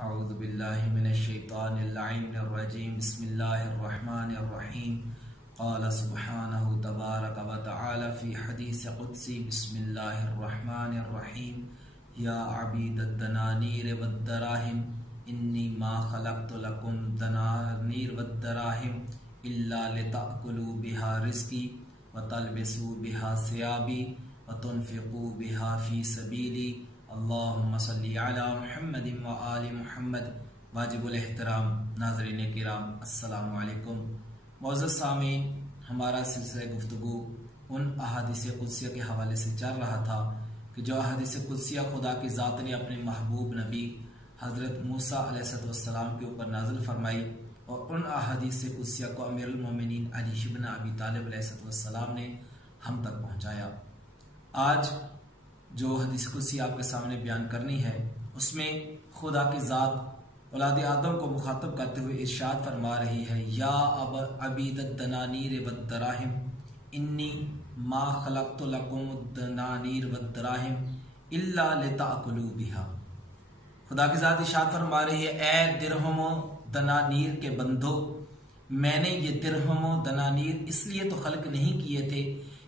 अऊज़ु बिल्लाहि मिनश्शैतानिर्रजीम बिस्मिल्लाहिर्रहमानिर्रहीम क़ाल सुब्हानहु तबारक व तआला फ़ी हदीस क़ुदसी बिस्मिल्लाहिर्रहमानिर्रहीम या अबीदद दनानीर वद्दराहिम इन्नी मा खलक़्तु लकुम दनानीर वद्दराहिम इल्ला लितअकुलू बिहा रिज़्क़ी व तल्बिसू बिहा सियाबी व तुनफ़िक़ू बिहा फ़ी सबीली अल्लाहुम्मा सल्ली अला मुहम्मदिन व आलि मुहम्मद। वाजिबुल एहतराम नाज़रीन किराम अस्सलामु अलैकुम। मौज़ूद सामीन, हमारा सिलसिला गुफ्तगू उन अहादीस कुदसिया के हवाले से चल रहा था कि जो अहादीस कुदसिया खुदा की ज़ात ने अपने महबूब नबी हज़रत मूसा अलैहिस्सलाम के ऊपर नाज़िल फरमाई और उन अहादीस कुदसिया को अमीरुल मोमिनीन अली इब्न अबी तालिब अलैहिस्सलाम ने हम तक पहुँचाया। आज जो हदीस कुदसी आपके सामने बयान करनी है उसमें खुदा की ज़ात औलाद आदम को मुखातब करते हुए इरशाद फरमा रही है, या अब अबीदद दनानीर वद्दराहिम इन्नी मा खलक़्तु लकुम दनानीर वद्दराहिम इल्ला लितअकुलू बिहा। खुदा की ज़ात इरशाद फरमा रही है, ए दिरहमो दनानीर के बंदो, मैंने ये दिरहमो दनानीर इसलिए तो खल्क नहीं किए थे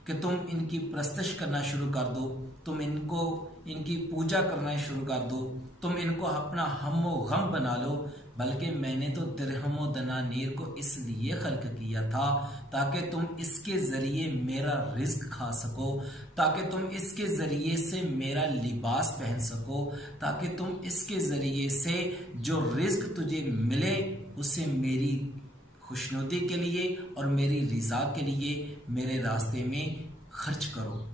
कि तुम इनकी प्रस्तश करना शुरू कर दो, तुम इनकी पूजा करना शुरू कर दो, तुम इनको अपना हम्मो गम बना लो, बल्कि मैंने तो दिरहमो दनानीर को इसलिए खल्क किया था ताकि तुम इसके जरिए मेरा रिज्क खा सको, ताकि तुम इसके जरिए से मेरा लिबास पहन सको, ताकि तुम इसके जरिए से जो रिज्क तुझे मिले उसे मेरी खुशनुदी के लिए और मेरी रिजा के लिए मेरे रास्ते में खर्च करो।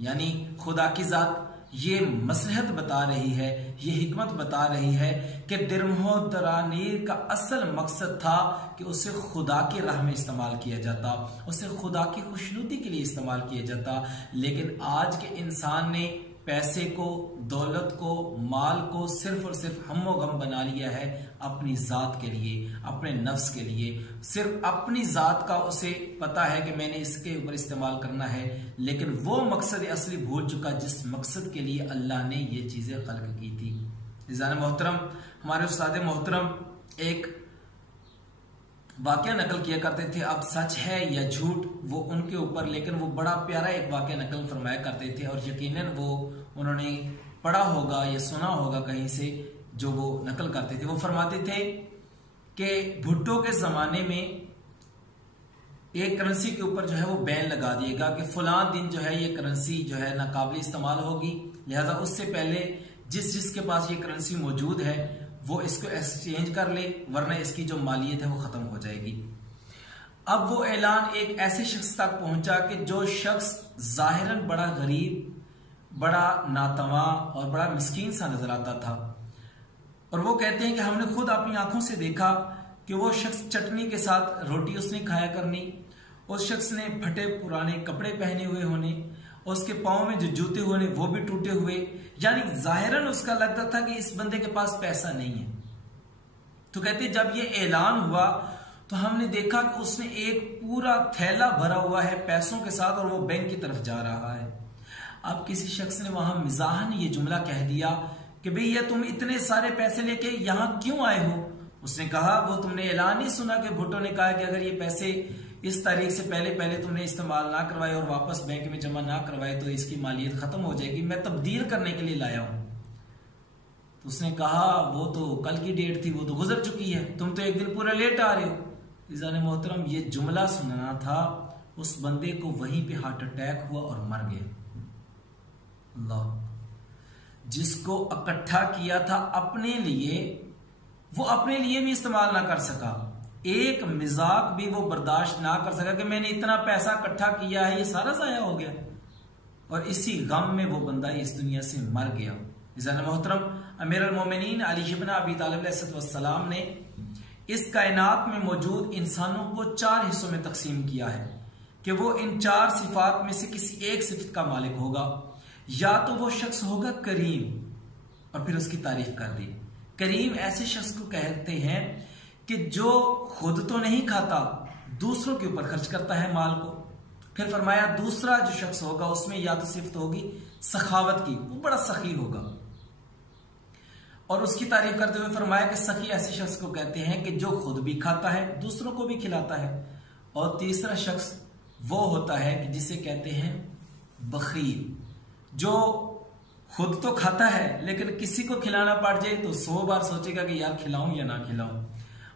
यानी खुदा की ज़ात ये मसलहत बता रही है, ये हिकमत बता रही है कि दिरहमो दनानीर का असल मकसद था कि उसे खुदा की राह में इस्तेमाल किया जाता, उसे खुदा की खुशनुदी के लिए इस्तेमाल किया जाता। लेकिन आज के इंसान ने पैसे को, दौलत को, माल को सिर्फ और सिर्फ हम्मो गम बना लिया है अपनी ज़ात के लिए, अपने नफ्स के लिए। सिर्फ अपनी ज़ात का उसे पता है कि मैंने इसके ऊपर इस्तेमाल करना है, लेकिन वो मकसद असली भूल चुका जिस मकसद के लिए अल्लाह ने ये चीज़ें खल्क की थी। इज़ान मोहतरम, हमारे उस्ताद मोहतरम एक वाक़या नकल किया करते थे, अब सच है या झूठ वो उनके ऊपर, लेकिन वो बड़ा प्यारा एक वाक़या नकल फरमाया करते थे और यकीनन वो उन्होंने पढ़ा होगा या सुना होगा कहीं से जो वो नकल करते थे। वो फरमाते थे कि भुट्टो के ज़माने में एक करेंसी के ऊपर जो है वो बैन लगा दिएगा कि फलां दिन जो है ये करेंसी जो है नाकाबिल इस्तेमाल होगी, लिहाजा उससे पहले जिसके पास ये करेंसी मौजूद है वो इसको एक्सचेंज कर ले, वरना इसकी जो मालियत है वो खत्म हो जाएगी। अब वो ऐलान एक ऐसे शख्स तक पहुंचा कि जो शख्स जाहिरन बड़ा गरीब, बड़ा नातवा और बड़ा मिस्कीन सा नजर आता था, और वो कहते हैं कि हमने खुद अपनी आंखों से देखा कि वो शख्स चटनी के साथ रोटी उसने खाया करनी, उस शख्स ने फटे पुराने कपड़े पहने हुए होने, उसके पाँव में जो जूते हुए वो भी टूटे हुए, यानी जाहिरन उसका लगता था कि इस बंदे के पास पैसा नहीं है। तो कहते जब ये ऐलान हुआ तो हमने देखा कि उसने एक पूरा थैला भरा हुआ है पैसों के साथ और वो बैंक की तरफ जा रहा है। अब किसी शख्स ने वहां मिजाहन ये जुमला कह दिया कि भैया तुम इतने सारे पैसे लेके यहां क्यों आए हो? उसने कहा वो तुमने ऐलान ही सुना कि भुट्टो ने कहा कि अगर ये पैसे इस तारीख से पहले तुमने इस्तेमाल ना करवाए और वापस बैंक में जमा ना करवाए तो इसकी मालियत खत्म हो जाएगी, मैं तब्दील करने के लिए लाया हूं। तो उसने कहा वो तो कल की डेट थी, वो तो गुजर चुकी है, तुम तो एक दिन पूरा लेट आ रहे हो। इज़ान मोहतरम, ये जुमला सुनना था, उस बंदे को वहीं पे हार्ट अटैक हुआ और मर गया। अल्लाह, जिसको इकट्ठा किया था अपने लिए वो अपने लिए भी इस्तेमाल ना कर सका, एक मिजाक भी वो बर्दाश्त ना कर सका कि मैंने इतना पैसा इकट्ठा किया है ये सारा जाया हो गया, और इसी गम में वो बंदा इस दुनिया से मर गया। इज़ान मोहतरम, अमीरुल मोमिनीन अली इब्न अबी तालिब अलैहिस्सलाम ने इस कायनात में मौजूद इंसानों को 4 हिस्सों में तकसीम किया है कि वो इन 4 सिफात में से किसी एक सिफत का मालिक होगा। या तो वो शख्स होगा करीम, और फिर उसकी तारीफ कर दी। करीम ऐसे शख्स को कहते हैं कि जो खुद तो नहीं खाता, दूसरों के ऊपर खर्च करता है माल को। फिर फरमाया दूसरा जो शख्स होगा उसमें या तो सिफत होगी सखावत की, वो बड़ा सखी होगा। और उसकी तारीफ करते हुए फरमाया कि सखी ऐसे शख्स को कहते हैं कि जो खुद भी खाता है दूसरों को भी खिलाता है। और तीसरा शख्स वो होता है कि जिसे कहते हैं बखील, जो खुद तो खाता है लेकिन किसी को खिलाना पड़ जाए तो 100 बार सोचेगा कि यार खिलाऊं या ना खिलाऊं।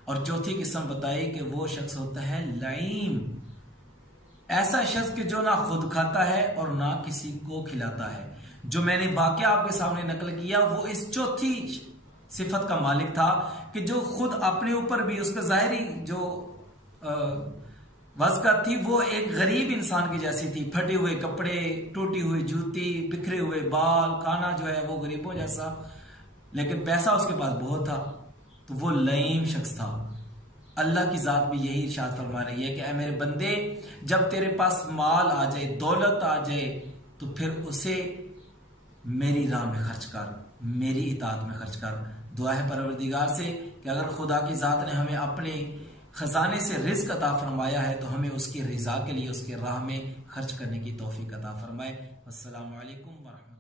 और चौथी किस्म बताई कि वो शख्स होता है लईम, ऐसा शख्स कि जो ना खुद खाता है और ना किसी को खिलाता है। जो मैंने वाकया आपके सामने नकल किया वो इस चौथी सिफत का मालिक था कि जो खुद अपने ऊपर भी उसका ज़ाहिरी जो वज़क़त थी वो एक गरीब इंसान की जैसी थी, फटे हुए कपड़े, टूटी हुई जूती, बिखरे हुए बाल, खाना जो है वो गरीबों जैसा, लेकिन पैसा उसके पास बहुत था, तो वो लईम शख्स था। अल्लाह की ज़ात भी यही इरशाद फरमा रही है कि ऐ मेरे बंदे, जब तेरे पास माल आ जाए, दौलत आ जाए, तो फिर उसे मेरी राह में खर्च कर, मेरी इताअत में खर्च कर। दुआ है परवरदिगार से कि अगर खुदा की ज़ात ने हमें अपने खजाने से रिज़्क़ अता फरमाया है तो हमें उसकी रिज़ा के लिए उसके राह में खर्च करने की तौफीक अता फरमाए। अस्सलामु अलैकुम व रहमतुल्लाह।